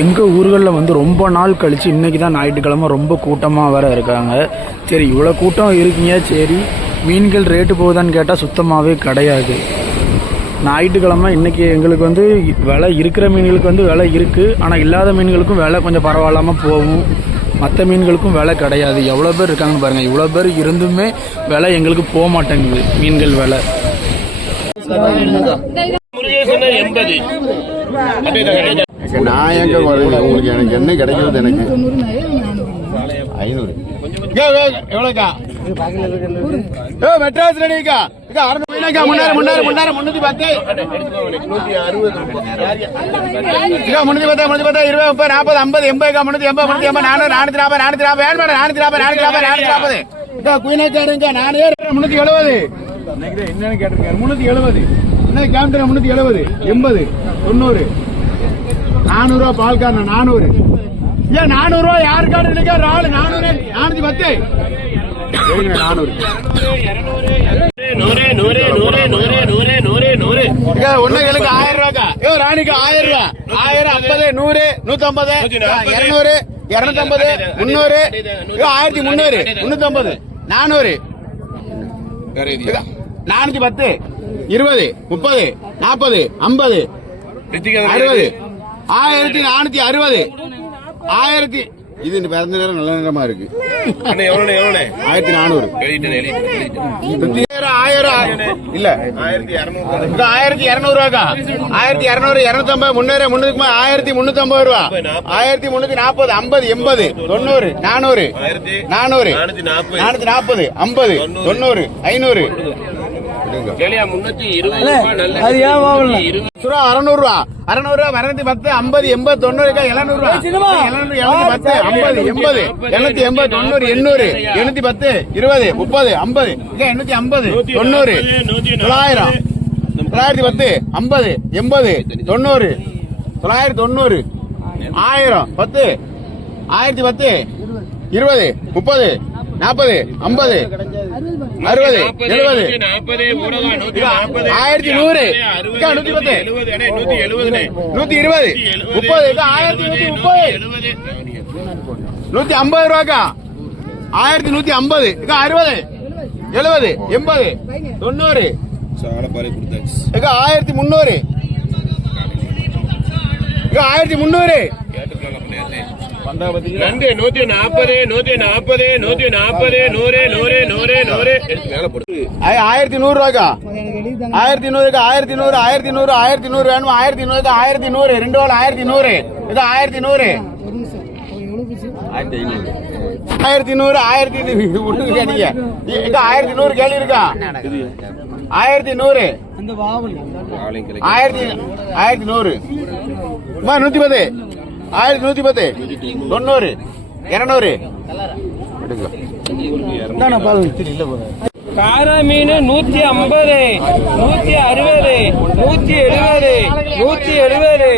எங்கள் ஊர்களில் வந்து ரொம்ப நாள் கழித்து இன்றைக்கி தான் ஞாயிற்றுக்கிழமை ரொம்ப கூட்டமாக வேறு இருக்காங்க. சரி இவ்வளோ கூட்டம் இருக்கீங்க. சரி மீன்கள் ரேட்டு போகுதான்னு கேட்டால் சுத்தமாகவே கிடையாது. ஞாயிற்றுக்கிழமை இன்றைக்கி எங்களுக்கு வந்து விலை இருக்கிற மீன்களுக்கு வந்து விலை இருக்குது ஆனால் இல்லாத மீன்களுக்கும் விலை கொஞ்சம் பரவாயில்லாமல் போகும். மற்ற மீன்களுக்கும் விலை கிடையாது. எவ்வளோ பேர் இருக்காங்கன்னு பாருங்கள் இவ்வளோ பேர் இருந்துமே விலை எங்களுக்கு போக மாட்டேங்குது. மீன்கள் விலை. எண்பது. நான் எங்க வருது. உங்களுக்கு எனக்கு என்ன கிடைக்கிறது எனக்கு? ஐநூறு. எவ்வளோக்கா? ஏ மெட்ராஸ் ரெடிக்கா? முன்னாடி முன்னாடி முன்னாடி முன்னூத்தி பத்து. இக்கா, முன்னூத்தி பத்து முன்னூத்தி பத்து இருபது முப்பது நாற்பது ஐம்பது எண்பதுக்கா முன்னூத்தி எண்பது முன்னூத்தி எண்பது நானூறு நானூத்தி நாற்பது நானூத்தி நாற்பது ஏன் மேடம் நானூத்தி நாற்பது நானூத்தி நாற்பது நானூத்தி நாற்பது? இக்கா குயினே கேடுங்க நானே முன்னூத்தி எழுபது. என்னன்னு கேட்டிருக்காரு? முன்னூத்தி எழுபது. என்ன கேம்டர் முன்னூத்தி எழுபது? எண்பது. தொண்ணூறு. நானூறு ரூபா பால் காரணம் நானூறு. ஏன் நானூறு ரூபா யாரு கார்டு இருக்கா ஆளு நானூறு நானூத்தி பத்து. நானூறு. நூறு நூறு நூறு நூறு நூறு நூறு நூறு. ஒண்ணுங்களுக்கு ஆயிரம் ரூபாக்கா ஐயோ ராணிக்கு ஆயிரம் ரூபா ஆயிரம் ஐம்பது நூறு நூத்தி ஐம்பது இருநூறு இருநூத்தி ஐம்பது முன்னூறு ஆயிரத்தி முன்னூறு முன்னூத்தி ஐம்பது நானூறு நானூத்தி பத்து இருபது முப்பது நாற்பது ஐம்பது அறுபது ஆயிரத்தி நானூத்தி அறுபது. ஆயிரத்தி இது பிறந்த நேரம் நல்ல நேரமா இருக்கு. ஆயிரத்தி நானூறு. ஆயிரம் இல்ல. ஆயிரத்தி இரநூறு. ரூபாக்கா? ஆயிரத்தி இருநூறு இருநூத்தி ஐம்பது முன்னூறு முன்னூத்தி ஆயிரத்தி முன்னூத்தி ஐம்பது ரூபா ஆயிரத்தி முன்னூத்தி நாற்பது ஐம்பது எண்பது தொண்ணூறு நானூறு நானூறு நானூத்தி நாற்பது ஐம்பது தொண்ணூறு ஐநூறு கேளியா முன்னூத்தி இருபது ரூபாய் நல்ல இருபது ரூபா அறுநூறு ரூபா அறுநூறு ரூபா இருநூத்தி பத்து ஐம்பது எண்பது தொண்ணூறு எழுநூறு ரூபா எழுநூறு எழுநூத்தி பத்து ஐம்பது எண்பது எழுநூத்தி எண்பது தொண்ணூறு எண்ணூறு எண்ணூத்தி பத்து இருபது முப்பது ஐம்பது எண்ணூத்தி ஐம்பது தொண்ணூறு தொள்ளாயிரம் தொள்ளாயிரத்தி பத்து ஐம்பது எண்பது தொண்ணூறு தொள்ளாயிரத்தி தொண்ணூறு ஆயிரம் பத்து ஆயிரத்தி பத்து இருபது முப்பது நாற்பது ஐம்பது அறுபது எழுபது. ஆயிரத்தி நூறு. நூத்தி பத்து. நூத்தி இருபது. முப்பது ஆயிரத்தி நூத்தி முப்பது. நூத்தி ஐம்பது ரூபாக்கா? ஆயிரத்தி நூத்தி ஐம்பது. அறுபது. எழுபது எண்பது. தொண்ணூறு. ஆயிரத்தி முன்னூறு ஆயிரத்தி முன்னூறு நண்டு நூத்தி நாற்பது நூத்தி நாற்பது நூத்தி நாற்பது நூறு நூறு நூறு நூறு. ஆயிரத்தி நூறு ரூபாக்கா ஆயிரத்தி நூறுக்கு ஆயிரத்தி நூறு ஆயிரத்தி நூறு ஆயிரத்தி நூறு வேணுமா? ஆயிரத்தி நூறுக்கு ஆயிரத்தி நூறு ரெண்டு வேலை ஆயிரத்தி நூறு. இது ஆயிரத்தி நூறு. ஆயிரத்தி நூறு ஆயிரத்தி ஒண்ணு கேட்டீங்க. இது ஆயிரத்தி நூறு கேள்வி இருக்கா? ஆயிரத்தி நூறு. ஆயிரத்தி ஆயிரத்தி நூறு. நூத்தி பத்து. ஆயிரத்தி நூத்தி பத்து. தொண்ணூறு. இருநூறு. கார மீன் நூத்தி ஐம்பது நூத்தி அறுபது நூத்தி எழுபது நூத்தி எழுபது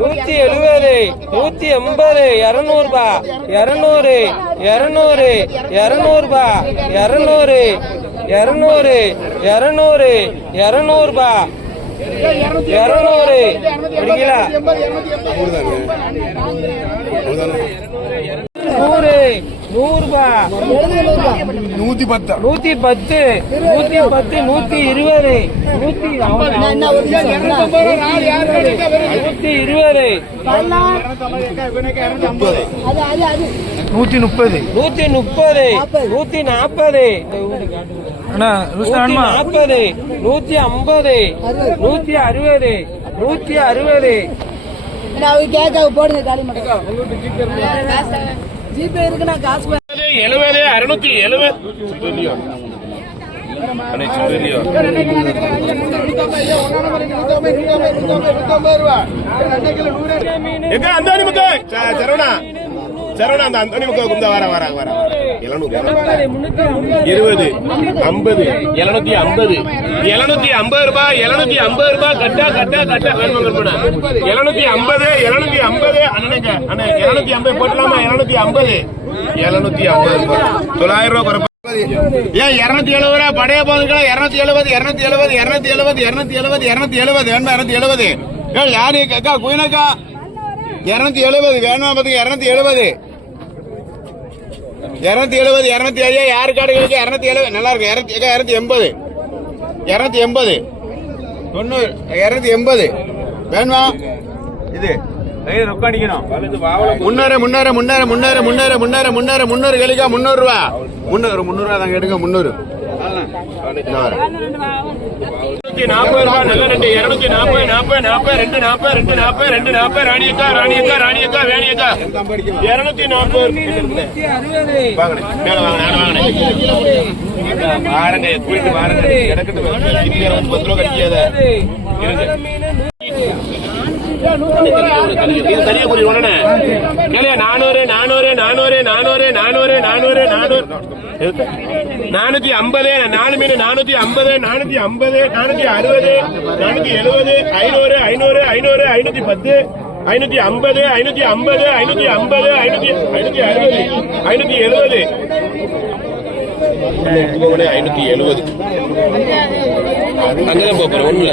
நூத்தி எழுபது நூத்தி எண்பது இருநூறுபா இருநூறு இருநூறு இருநூறுபா இருநூறு இருநூறு இருநூறு இருநூறுபா. இருநூறு. அடிக்கலா நூறு. நூறுபா. நூத்தி பத்து. நூத்தி பத்து. நூத்தி பத்து நூத்தி இருபது. நூத்தி நூத்தி இருபது. நூற்றி முப்பது. நூத்தி முப்பது. நூத்தி நாற்பது. நூத்தி நாற்பது நூத்தி ஐம்பது நூத்தி அறுபது நூத்தி அறுபது. ஜிபே இருக்கு நான் காசு எழுபது அறுநூத்தி எழுபது. அண்ணே, சரவணா அந்த அந்தாணி முக்க குந்தா வர வர வர. எழுநூறு இருபது ஐம்பது. எழுநூத்தி ஐம்பது. எழுநூத்தி ஐம்பது ரூபாய் எழுநூத்தி ஐம்பது ரூபாய். கட்டா கட்டா கட்டா. வேணுமா எழுநூத்தி ஐம்பது எழுநூத்தி ஐம்பது. அண்ணனுங்க அண்ணே எழுநூத்தி ஐம்பது போட்டலாமா எழுநூத்தி ஐம்பது. எழுநூத்தி ஐம்பது ரூபாய். தொள்ளாயிரம் ரூபாய் குறைப்பா. ஏன் இருநூத்தி எழுபது ரூபா படைய போதுங்களா? இருநூத்தி எழுபது இருநூத்தி எழுபது இருநூத்தி எழுபது இருநூத்தி எழுபது இருநூத்தி எழுபது. வேணுமா இருநூத்தி எழுபது? ஏய் யாரு அக்கா குயினக்கா? இருநூத்தி எழுபது வேணுமா பாத்துங்க இருநூத்தி எழுபது. இருநூத்தி எழுபது இருநூத்தி ஐயா யாரு காடுகளுக்கு இருநூத்தி எழுபது நல்லா இருக்கு இருநூத்தி இருநூத்தி எண்பது. இருநூத்தி எண்பது. தொண்ணூறு இருநூத்தி எண்பது. வேணுமா? இது. முன்னூறு முன்னூறு முன்னூறு முன்னூறு முன்னூறு முன்னூறு முன்னூறு முன்னூறு கழிக்கா முன்னூறு ரூபா. முன்னூறு முன்னூறு ரூபா தாங்க எடுங்க முன்னூறு. இருநூத்தி நாற்பது ரூபாய் நல்ல ரெண்டு இருநூத்தி நாற்பது நாற்பது நாற்பது ரெண்டு நாற்பது ரெண்டு நாற்பது ரெண்டு நாற்பது ராணியக்கா ராணியக்கா ராணியக்கா வேணியக்கா. இருநூத்தி நாற்பது. மேல வாங்க நானும் வாங்கண்ணே. வாரங்க கூட்டிட்டு வாரங்க. கிடக்கட்டும் இருபத்தி முப்பது ரூபா கிடைக்காத நானூறு நானூறு நானூறு நானூறு நானூறு நானூறு நானூறு நானூத்தி ஐம்பது நாலு மீன் நானூத்தி ஐம்பது நானூத்தி ஐம்பது நானூத்தி அறுபது நானூத்தி எழுபது ஐநூறு ஐநூறு ஐநூறு ஐநூத்தி பத்து ஐநூத்தி ஐம்பது ஐநூத்தி ஐம்பது ஐநூத்தி ஐம்பது ஐநூத்தி ஐநூத்தி அறுபது ஐநூத்தி எழுபது ஐநூத்தி எழுபது அங்கதான் போறேன் ஒண்ணு